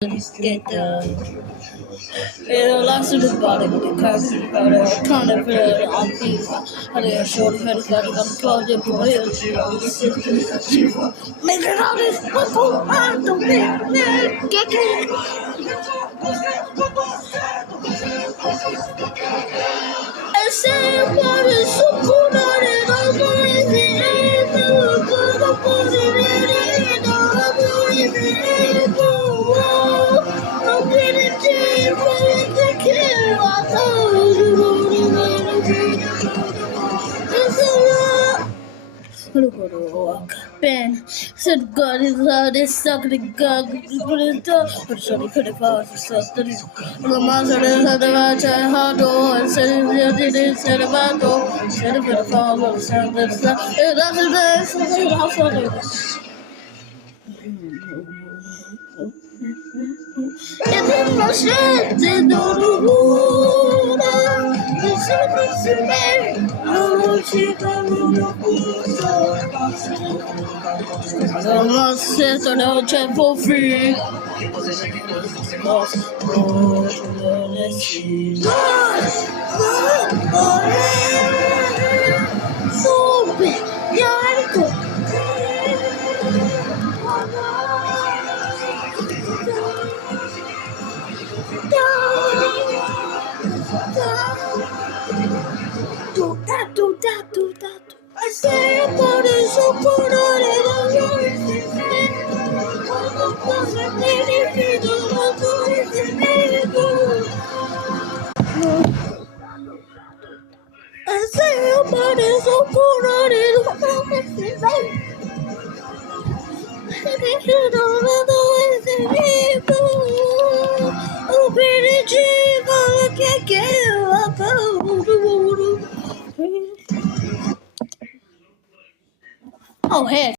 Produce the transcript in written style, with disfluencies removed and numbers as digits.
Get it last of the body with the curve, kind of on FIFA. Had a short head, got it on 12 different ways. Make it all this buckle on the wind. Get it. I say, what is so good on it? I'm going to end the good of it. I'm going to end the world. I'm going to take what I care. I told you, it's a lot. Ben said, God is loud, it's stuck in the gug, put it down. But somebody could have found something. The monster is at the right side, hard door, and said it said about door. Said it for the fall of the sound of the sun. And after that, something else on it. And then my shit did all the wood. The secrets in there. Oh, she got I'm not set on the chat for free. So big, do that. I say about it so good on it. I say about it so good on it. Oh, hey.